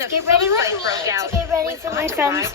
guys get ready with me to get ready for my friend's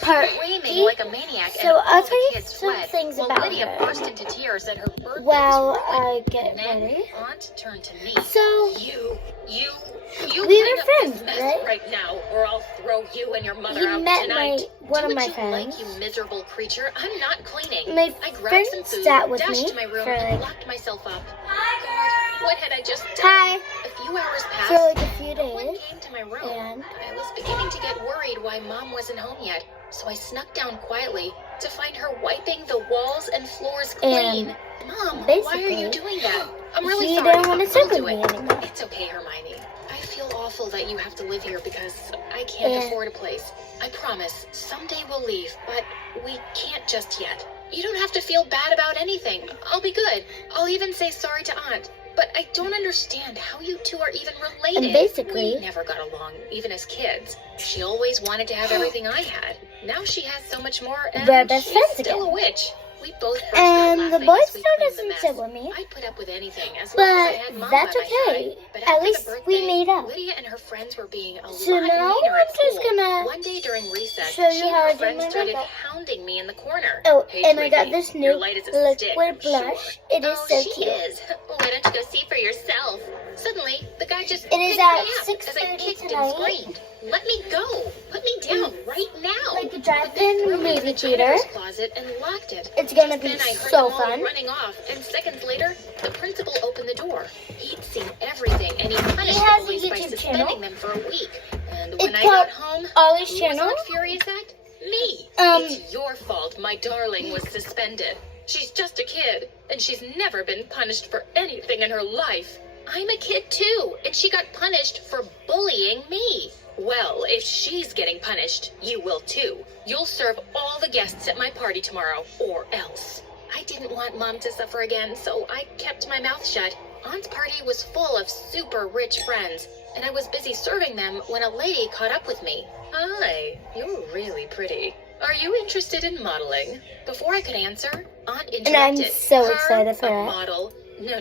party. like a maniac So I'll tell you kids some fled. things Well, about Lydia her burst into tears at her birthday while was I get ruined. And ready. then Aunt turned to me. So You we clean were up friends, this mess right? now, or I'll throw you and your mother He out met tonight. one of Do my what you friends. like, you miserable creature. I'm not cleaning. My I friend grabbed some food, sat with dashed me to my room, for and like locked myself up. God, what had I just done? Hi. A few hours passed. For like a few No one days, came to my room. and I was beginning to get worried why Mom wasn't home yet, so I snuck down quietly to find her wiping the walls and floors clean. Mom, why are you basically, doing that? I'm really he sorry. didn't want to I'll sit with do me it. anymore. It's okay, Hermione. I feel awful that you have to live here because I can't afford a place. I promise, someday we'll leave, but we can't just yet. You don't have to feel bad about anything. I'll be good. I'll even say sorry to Aunt. But I don't understand how you two are even related. And basically, we never got along, even as kids. She always wanted to have everything I had. Now she has so much more, and we're best she's friends still again. a witch. We both burst out And the laughing boy as we still cleaned the doesn't mess. sit with me, I'd put up with anything as long as I had but Mom that's by my okay. side. But At after least the we birthday, made up. Lydia and her friends were being a So lot now meaner I'm at just school. gonna One day during recess, show she you and how her I do friends my started makeup. hounding me in the corner. Oh, Hey, and I got Twiggy, this your new light is a stick, liquid I'm blush. sure. It is so she cute. is. Why don't you go see for yourself? Suddenly, the guy just It is picked at me up as I 6:30 kicked and tonight. screamed. Let me go. Put me down right now. Like a But they drive-in threw me in movie the theater. janitor's closet and locked it. It's gonna be Then I heard so them all fun. running off, and seconds later, the principal opened the door. He'd seen everything, and he punished He has the a police by YouTube suspending channel. them for a week. And It's when I called got home, Ollie's who was channel. not furious at? Me. Um, It's your fault my darling was suspended. She's just a kid, and she's never been punished for anything in her life. I'm a kid too, and she got punished for bullying me. Well, if she's getting punished, you will too. You'll serve all the guests at my party tomorrow, or else. I didn't want Mom to suffer again, so I kept my mouth shut. Aunt's party was full of super rich friends, and I was busy serving them when a lady caught up with me. Hi, you're really pretty. Are you interested in modeling? Before I could answer, Aunt interrupted. And I'm so Her, excited for a that. model? No.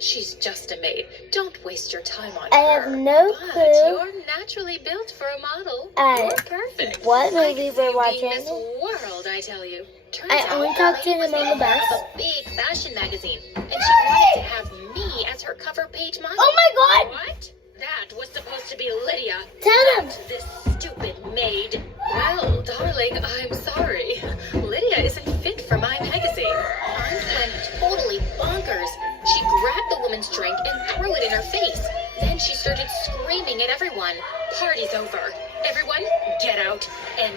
She's just a maid. Don't waste your time on I her. have no But clue you're naturally built for a model. You're perfect. what I movie could we're see you being watching. Miss World, I tell you. Turns I out only the talked to lady was him on the editor bus. of a big fashion magazine, and she wanted to have me as her cover page model. Oh my God! What? That was supposed to be Lydia. Tell them. Not this stupid maid. Well, darling, I'm sorry. Lydia isn't fit for my magazine. Aunt went totally bonkers. She grabbed the woman's drink and threw it in her face. Then she started screaming at everyone. Party's over. Everyone, get out. And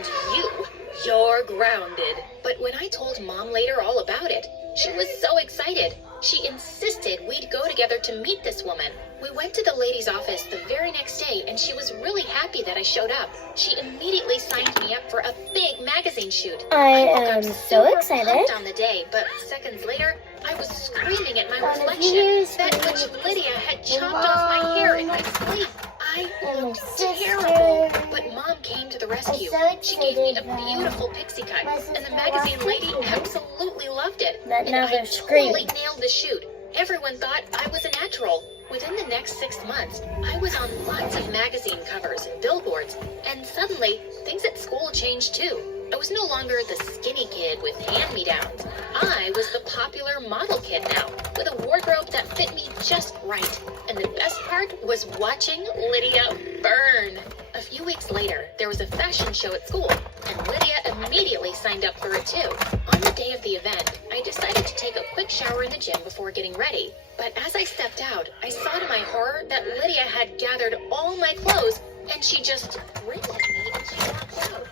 you're grounded. But when I told Mom later all about it, she was so excited. She insisted we'd go together to meet this woman. We went to the lady's office the very next day, and she was really happy that I showed up. She immediately signed me up for a big magazine shoot. I woke am up so super excited. pumped on the day, but seconds later, I was screaming at my One of reflection. you That screaming witch at Lydia had your chopped off my hair in my mom. sleep. I And my looked sister. terrible, but Mom came to the rescue. so She gave me a excited that beautiful pixie cut, my and the sister magazine walked lady into it. absolutely loved it. But And now I they're totally screaming. nailed the shoot. Everyone thought I was a natural. Within the next 6 months, I was on lots of magazine covers and billboards, and suddenly, things at school changed too. I was no longer the skinny kid with hand-me-downs. I was the popular model kid now, with a wardrobe that fit me just right. And the best part was watching Lydia burn. A few weeks later, there was a fashion show at school, and Lydia immediately signed up for it too. On the day of the event, I decided to take a quick shower in the gym before getting ready. But as I stepped out, I saw to my horror that Lydia had gathered all my clothes, and she just grinned at me and she walked out.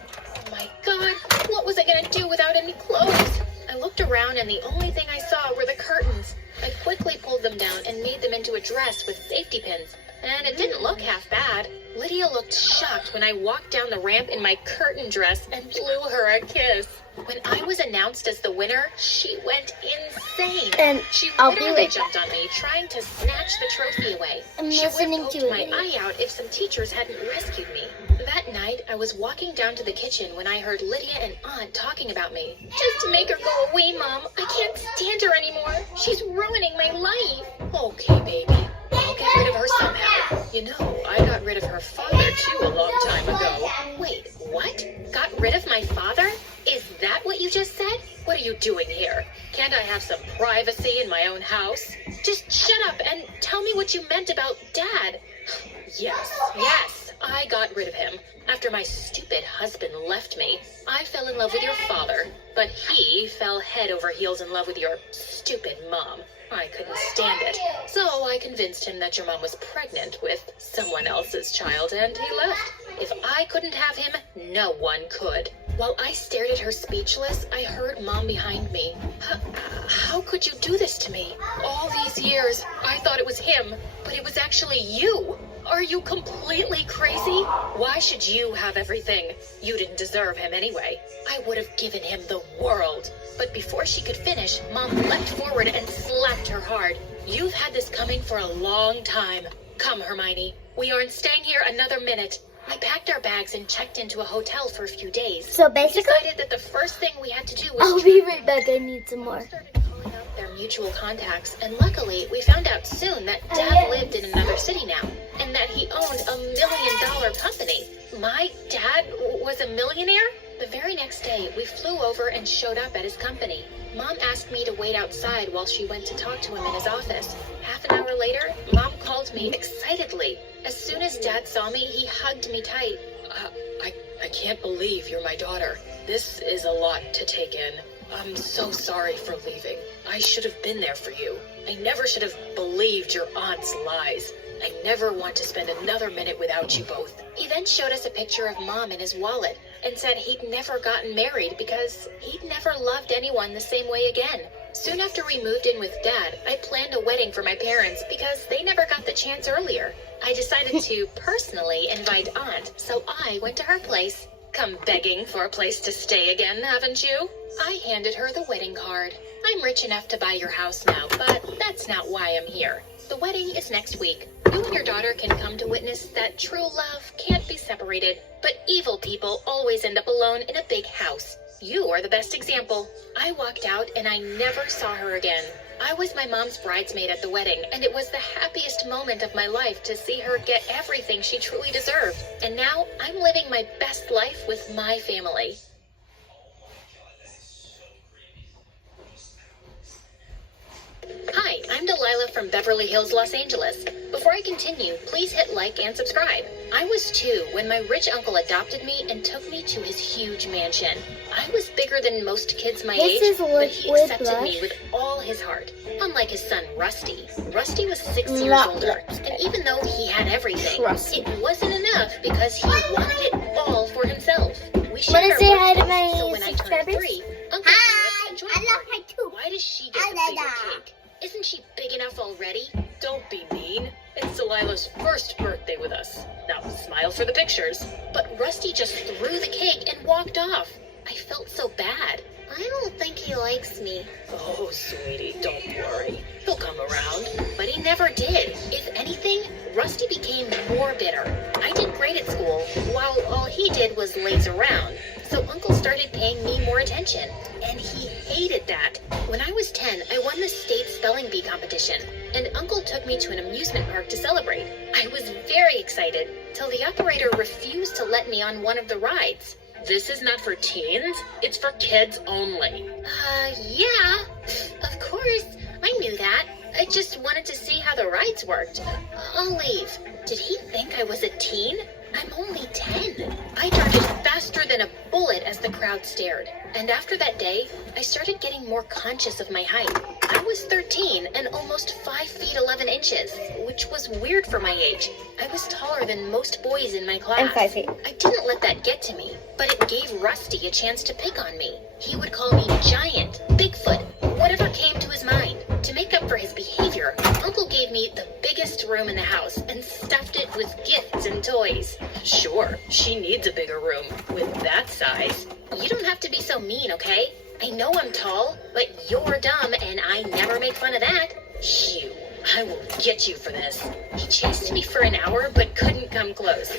Oh my God, what was I gonna do without any clothes? I looked around and the only thing I saw were the curtains. I quickly pulled them down and made them into a dress with safety pins. And it didn't look half bad. Lydia looked shocked when I walked down the ramp in my curtain dress and blew her a kiss. When I was announced as the winner, she went insane. And She I'll be literally right jumped on me, trying to snatch the trophy away. I'm She would listening have to poked my it. eye out if some teachers hadn't rescued me. That night, I was walking down to the kitchen when I heard Lydia and Aunt talking about me. Just make her go away, Mom. I can't stand her anymore. She's ruining my life. Okay, baby. I'll get rid of her somehow. You know, I got rid of her father too a long time ago. Wait, what? Got rid of my father? Is that what you just said? What are you doing here? Can't I have some privacy in my own house? Just shut up and tell me what you meant about Dad. Yes, I got rid of him. After my stupid husband left me, I fell in love with your father, but he fell head over heels in love with your stupid mom. I couldn't stand it, so I convinced him that your mom was pregnant with someone else's child, and he left. If I couldn't have him, no one could. While I stared at her speechless, I heard Mom behind me. How could you do this to me? All these years, I thought it was him, but it was actually you. Are you completely crazy? Why should you have everything? You didn't deserve him anyway. I would have given him the world. But before she could finish, Mom leapt forward and slapped her hard. You've had this coming for a long time. Come, Hermione. We aren't staying here another minute. We packed our bags and checked into a hotel for a few days. So basically, we decided that the first thing we had to do was... I'll be right back. I need some more. Started calling up their mutual contacts, and luckily, we found out soon that Dad lived in another city now, and that he owned $1 million company. My dad was a millionaire? The very next day, we flew over and showed up at his company. Mom asked me to wait outside while she went to talk to him in his office. Half an hour later, Mom called me excitedly. As soon as Dad saw me, he hugged me tight. I can't believe you're my daughter. This is a lot to take in. I'm so sorry for leaving. I should have been there for you. I never should have believed your aunt's lies. I never want to spend another minute without you both. He then showed us a picture of Mom in his wallet and said he'd never gotten married because he'd never loved anyone the same way again. Soon after we moved in with Dad, I planned a wedding for my parents because they never got the chance earlier. I decided to personally invite Aunt, so I went to her place. Come begging for a place to stay again, haven't you? I handed her the wedding card. I'm rich enough to buy your house now, but that's not why I'm here. The wedding is next week. You and your daughter can come to witness that true love can't be separated, but evil people always end up alone in a big house. You are the best example. I walked out and I never saw her again. I was my mom's bridesmaid at the wedding, and it was the happiest moment of my life to see her get everything she truly deserved. And now I'm living my best life with my family. Hi, I'm Delilah from Beverly Hills, Los Angeles. Before I continue, please hit like and subscribe. I was 2 when my rich uncle adopted me and took me to his huge mansion. I was bigger than most kids my age, but he accepted me with all his heart. Unlike his son, Rusty. Rusty was 6 years older, and even though he had everything, it wasn't enough because he wanted it all for himself. We shared say hi to our my so when I turned subscribers? 3, Uncle threw us a joint I love party. her too. Why does she get the bigger cake? Isn't she big enough already? Don't be mean. It's Delilah's first birthday with us. Now smile for the pictures. But Rusty just threw the cake and walked off. I felt so bad. I don't think he likes me. Oh, sweetie, don't worry. He'll come around. But he never did. If anything, Rusty became more bitter. I did great at school, while all he did was laze around. So Uncle started paying me more attention, and he hated that. When I was 10, I won the state spelling bee competition, and Uncle took me to an amusement park to celebrate. I was very excited, till the operator refused to let me on one of the rides. This is not for teens, it's for kids only. Yeah, of course, I knew that. I just wanted to see how the rides worked. I'll leave. Did he think I was a teen? I'm only 10. I darted faster than a bullet as the crowd stared. And after that day, I started getting more conscious of my height. I was 13 and almost 5 feet 11 inches, which was weird for my age. I was taller than most boys in my class. I'm 5 feet. I didn't let that get to me, but it gave Rusty a chance to pick on me. He would call me Giant, Bigfoot, whatever came to his mind. To make up for his behavior, Uncle gave me the biggest room in the house and stuffed it with gifts and toys. Sure, she needs a bigger room with that size. You don't have to be so mean, okay? I know I'm tall, but you're dumb and I never make fun of that. Phew, I will get you for this. He chased me for an hour but couldn't come close.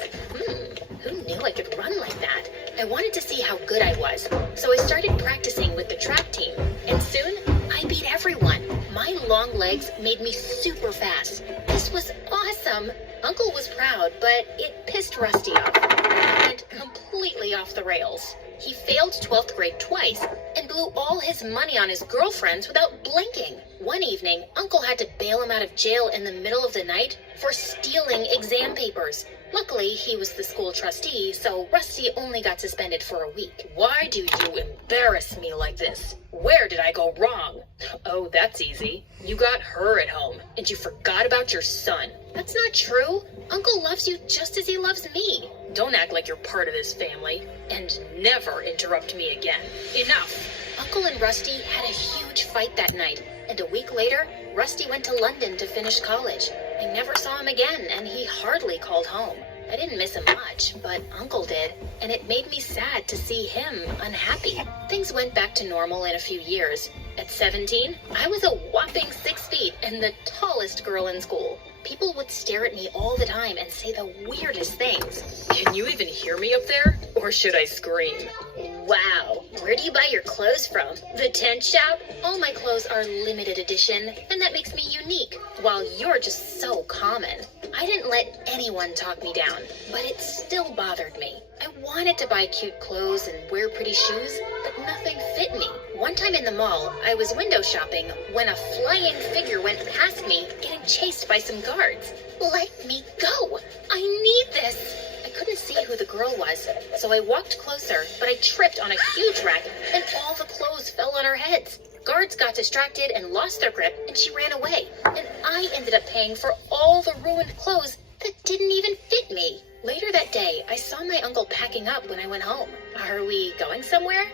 Who knew I could run like that? I wanted to see how good I was, so I started practicing with the track team, and soon I beat everyone. My long legs made me super fast. This was awesome. Uncle was proud, but it pissed Rusty off. He went completely off the rails. He failed 12th grade twice and blew all his money on his girlfriends without blinking. One evening, Uncle had to bail him out of jail in the middle of the night for stealing exam papers. Luckily, he was the school trustee, so Rusty only got suspended for a week. Why do you embarrass me like this? Where did I go wrong? Oh, that's easy. You got her at home, and you forgot about your son. That's not true. Uncle loves you just as he loves me. Don't act like you're part of this family, and never interrupt me again. Enough! Uncle and Rusty had a huge fight that night, and a week later, Rusty went to London to finish college. I never saw him again, and he hardly called home. I didn't miss him much, but Uncle did, and it made me sad to see him unhappy. Things went back to normal in a few years. At 17, I was a whopping 6 feet and the tallest girl in school. People would stare at me all the time and say the weirdest things. Can you even hear me up there? Or should I scream? Wow, where do you buy your clothes from? The tent shop? All my clothes are limited edition, and that makes me unique, while you're just so common. I didn't let anyone talk me down, but it still bothered me. I wanted to buy cute clothes and wear pretty shoes, but nothing fit me. One time in the mall, I was window shopping when a flying figure went past me, getting chased by some guards. Let me go! I need this! I couldn't see who the girl was, so I walked closer, but I tripped on a huge rack, and all the clothes fell on our heads. Guards got distracted and lost their grip, and she ran away, and I ended up paying for all the ruined clothes that didn't even fit me. Later that day, I saw my uncle packing up when I went home. Are we going somewhere?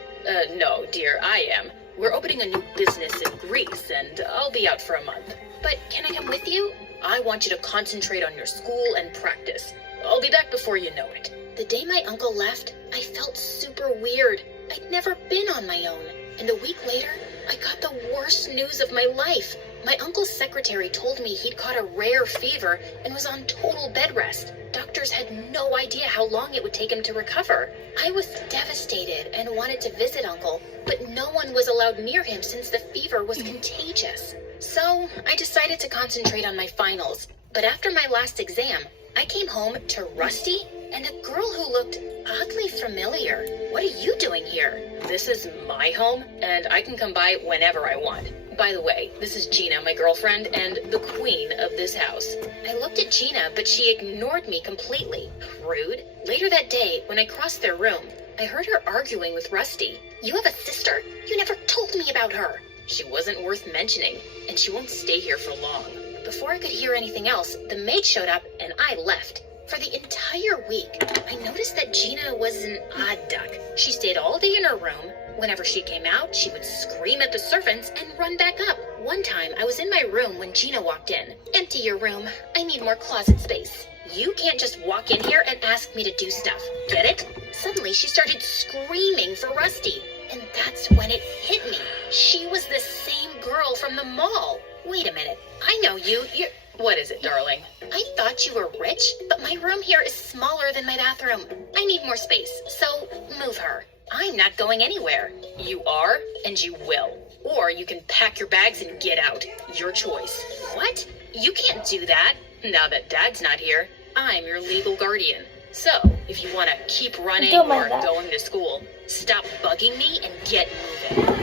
No, dear, I am. We're opening a new business in Greece, and I'll be out for a month. But can I come with you? I want you to concentrate on your school and practice. I'll be back before you know it. The day my uncle left, I felt super weird. I'd never been on my own. And a week later, I got the worst news of my life. My uncle's secretary told me he'd caught a rare fever and was on total bed rest. Doctors had no idea how long it would take him to recover. I was devastated and wanted to visit Uncle, but no one was allowed near him since the fever was contagious. So I decided to concentrate on my finals. But after my last exam, I came home to Rusty and a girl who looked oddly familiar. What are you doing here? This is my home, and I can come by whenever I want. By the way, this is Gina, my girlfriend, and the queen of this house. I looked at Gina, but she ignored me completely. Rude. Later that day, when I crossed their room, I heard her arguing with Rusty. You have a sister? You never told me about her. She wasn't worth mentioning, and she won't stay here for long. Before I could hear anything else, the maid showed up, and I left. For the entire week, I noticed that Gina was an odd duck. She stayed all day in her room. Whenever she came out, she would scream at the servants and run back up. One time, I was in my room when Gina walked in. Empty your room. I need more closet space. You can't just walk in here and ask me to do stuff. Get it? Suddenly, she started screaming for Rusty. And that's when it hit me. She was the same girl from the mall. Wait a minute. I know you. What is it, darling? I thought you were rich, but my room here is smaller than my bathroom. I need more space, so move her. I'm not going anywhere. You are, and you will. Or you can pack your bags and get out. Your choice. What? You can't do that. Now that Dad's not here, I'm your legal guardian. So, if you want to keep running or going to school, stop bugging me and get moving.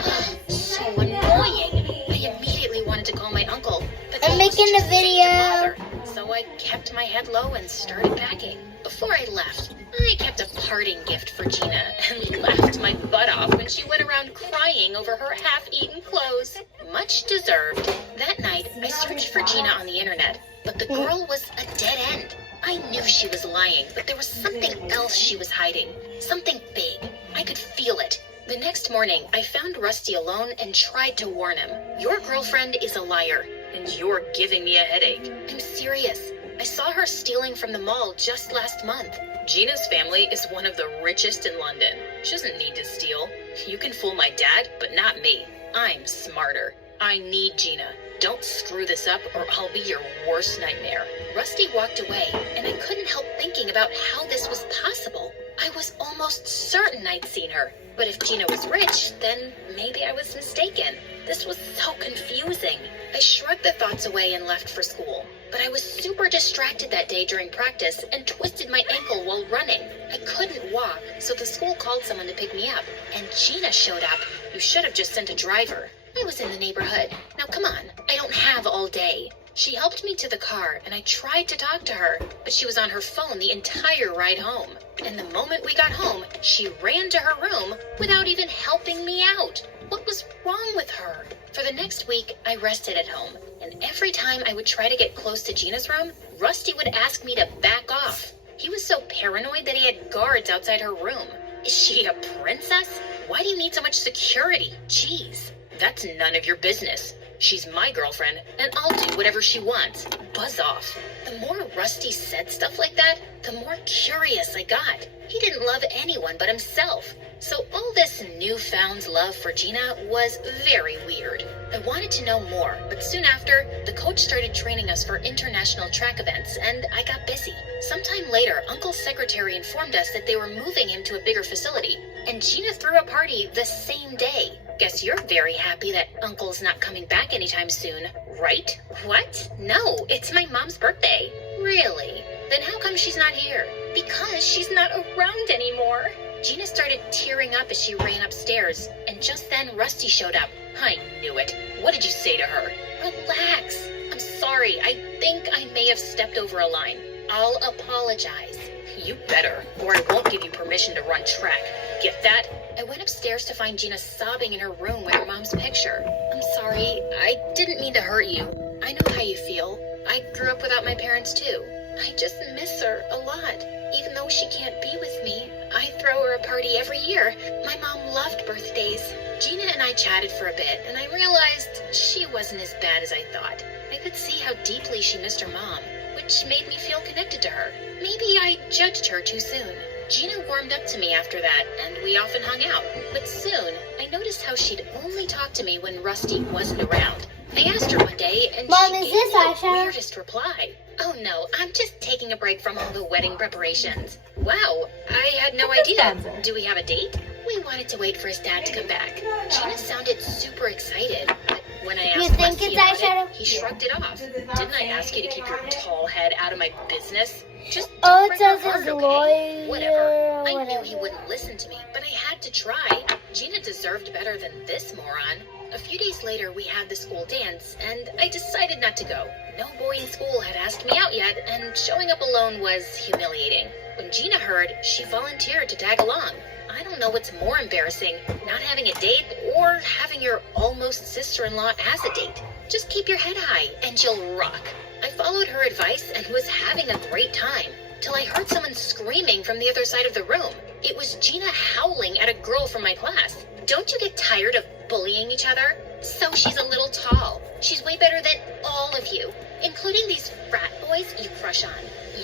So annoying. I immediately wanted to call my uncle, but I'm making a video. So I kept my head low and started packing. Before I left, I kept a parting gift for Gina and laughed my butt off when she went around crying over her half-eaten clothes. Much deserved. That night, I searched for Gina on the internet, but the girl was a dead end. I knew she was lying, but there was something else she was hiding. Something big. I could feel it. The next morning, I found Rusty alone and tried to warn him. Your girlfriend is a liar, and you're giving me a headache. I'm serious. I saw her stealing from the mall just last month. Gina's family is one of the richest in London. She doesn't need to steal. You can fool my dad, but not me. I'm smarter. I need Gina. Don't screw this up or I'll be your worst nightmare. Rusty walked away, and I couldn't help thinking about how this was possible. I was almost certain I'd seen her. But if Gina was rich, then maybe I was mistaken. This was so confusing. I shrugged the thoughts away and left for school. But I was super distracted that day during practice and twisted my ankle while running. I couldn't walk, so the school called someone to pick me up. And Gina showed up. You should have just sent a driver. I was in the neighborhood. Now come on, I don't have all day. She helped me to the car, and I tried to talk to her, but she was on her phone the entire ride home. And the moment we got home, she ran to her room without even helping me out. What was wrong with her? For the next week, I rested at home, and every time I would try to get close to Gina's room, Rusty would ask me to back off. He was so paranoid that he had guards outside her room. Is she a princess? Why do you need so much security? Jeez, that's none of your business. She's my girlfriend, and I'll do whatever she wants. Buzz off. The more Rusty said stuff like that, the more curious I got. He didn't love anyone but himself. So all this newfound love for Gina was very weird. I wanted to know more, but soon after, the coach started training us for international track events, and I got busy. Sometime later, Uncle's secretary informed us that they were moving him to a bigger facility, and Gina threw a party the same day. Guess you're very happy that Uncle's not coming back anytime soon, right? What? No, it's my mom's birthday. Really? Then how come she's not here? Because she's not around anymore. Gina started tearing up as she ran upstairs, and just then Rusty showed up. I knew it. What did you say to her? Relax. I'm sorry. I think I may have stepped over a line. I'll apologize. You better, or I won't give you permission to run track. Get that? I went upstairs to find Gina sobbing in her room with her mom's picture. I'm sorry. I didn't mean to hurt you. I know how you feel. I grew up without my parents too. I just miss her a lot. Even though she can't be with me, I throw her a party every year. My mom loved birthdays. Gina and I chatted for a bit, and I realized she wasn't as bad as I thought. I could see how deeply she missed her mom, which made me feel connected to her. Maybe I judged her too soon. Gina warmed up to me after that, and we often hung out. But soon, I noticed how she'd only talk to me when Rusty wasn't around. I asked her one day, and Mom, she is gave this me Aisha? the weirdest reply. Oh no, I'm just taking a break from all the wedding preparations. Wow, I had no idea. Do we have a date? We wanted to wait for his dad to come back. Gina sounded super excited, but when I You asked think Rusty it's about eyeshadow? it, he shrugged it off. Didn't I ask you to keep your tall head out of my business? Just Oh, don't it break her says heart, it's okay? lawyer. Whatever. I knew whatever. he wouldn't listen to me, but I had to try. Gina deserved better than this moron. A few days later, we had the school dance, and I decided not to go. No boy in school had asked me out yet, and showing up alone was humiliating. When Gina heard, she volunteered to tag along. I don't know what's more embarrassing, not having a date or having your almost sister-in-law as a date. Just keep your head high, and you'll rock. I followed her advice and was having a great time, till I heard someone screaming from the other side of the room. It was Gina howling at a girl from my class. Don't you get tired of bullying each other? So she's a little tall. She's way better than all of you, including these frat boys you crush on.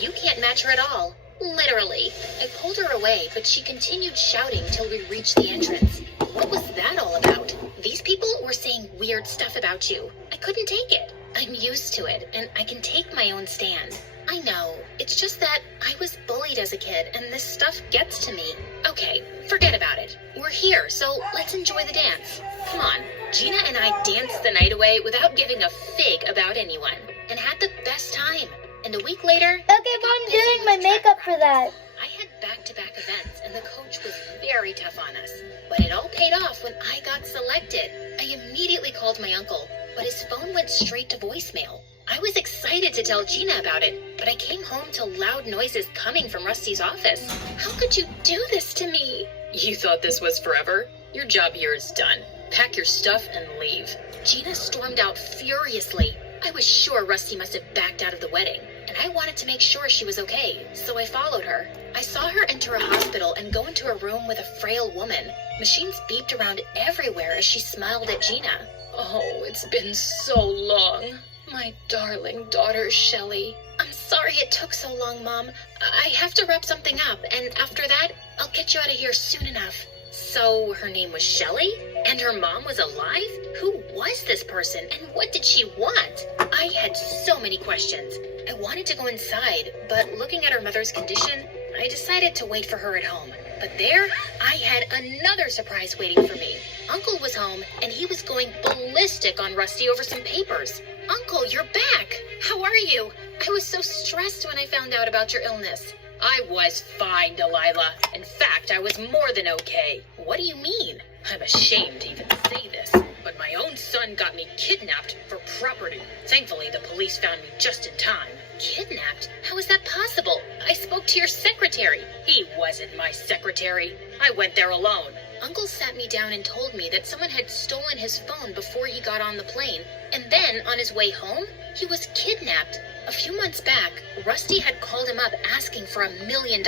You can't match her at all. Literally. I pulled her away, but she continued shouting till we reached the entrance. What was that all about? These people were saying weird stuff about you. I couldn't take it. I'm used to it, and I can take my own stand. I know. It's just that I was bullied as a kid, and this stuff gets to me. Okay, forget about it. We're here, so let's enjoy the dance. Come on. Gina and I danced the night away without giving a fig about anyone, and had the best time. And a week later, Okay, Mom, doing my makeup for that. I had back-to-back events, and the coach was very tough on us. But it all paid off when I got selected. I immediately called my uncle, but his phone went straight to voicemail. I was excited to tell Gina about it, but I came home to loud noises coming from Rusty's office. How could you do this to me? You thought this was forever? Your job here is done. Pack your stuff and leave. Gina stormed out furiously. I was sure Rusty must have backed out of the wedding, and I wanted to make sure she was okay, so I followed her. I saw her enter a hospital and go into a room with a frail woman. Machines beeped around everywhere as she smiled at Gina. Oh, it's been so long. My darling daughter, Shelley. I'm sorry it took so long, Mom. I have to wrap something up, and after that, I'll get you out of here soon enough. So her name was Shelley? And her mom was alive? Who was this person, and what did she want? I had so many questions. I wanted to go inside, but looking at her mother's condition, I decided to wait for her at home. But there, I had another surprise waiting for me. Uncle was home, and he was going ballistic on Rusty over some papers. Uncle, you're back! How are you? I was so stressed when I found out about your illness. I was fine, Delilah. In fact, I was more than okay. What do you mean? I'm ashamed to even say this, but my own son got me kidnapped for property. Thankfully, the police found me just in time. Kidnapped? How is that possible? I spoke to your secretary. He wasn't my secretary. I went there alone. Uncle sat me down and told me that someone had stolen his phone before he got on the plane, and then on his way home, he was kidnapped. A few months back, Rusty had called him up asking for $1 million,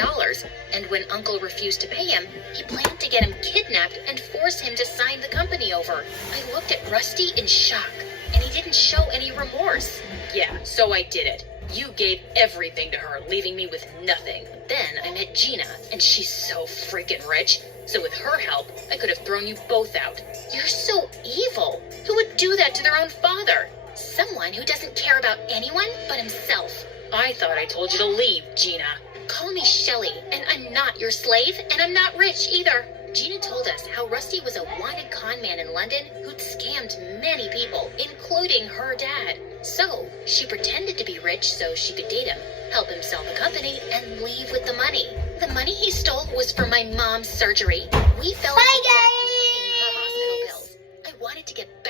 and when Uncle refused to pay him, he planned to get him kidnapped and force him to sign the company over. I looked at Rusty in shock, and he didn't show any remorse. Yeah, so I did it. You gave everything to her, leaving me with nothing. Then I met Gina, and she's so freaking rich. So with her help, I could have thrown you both out. You're so evil. Who would do that to their own father? Someone who doesn't care about anyone but himself. I thought I told you to leave, Gina. Call me Shelly, and I'm not your slave, and I'm not rich either. Gina told us how Rusty was a wanted con man in London who'd scammed many people, including her dad. So, she pretended to be rich so she could date him, help him sell the company, and leave with the money. The money he stole was for my mom's surgery. We fell into debt paying her hospital bills. I wanted to get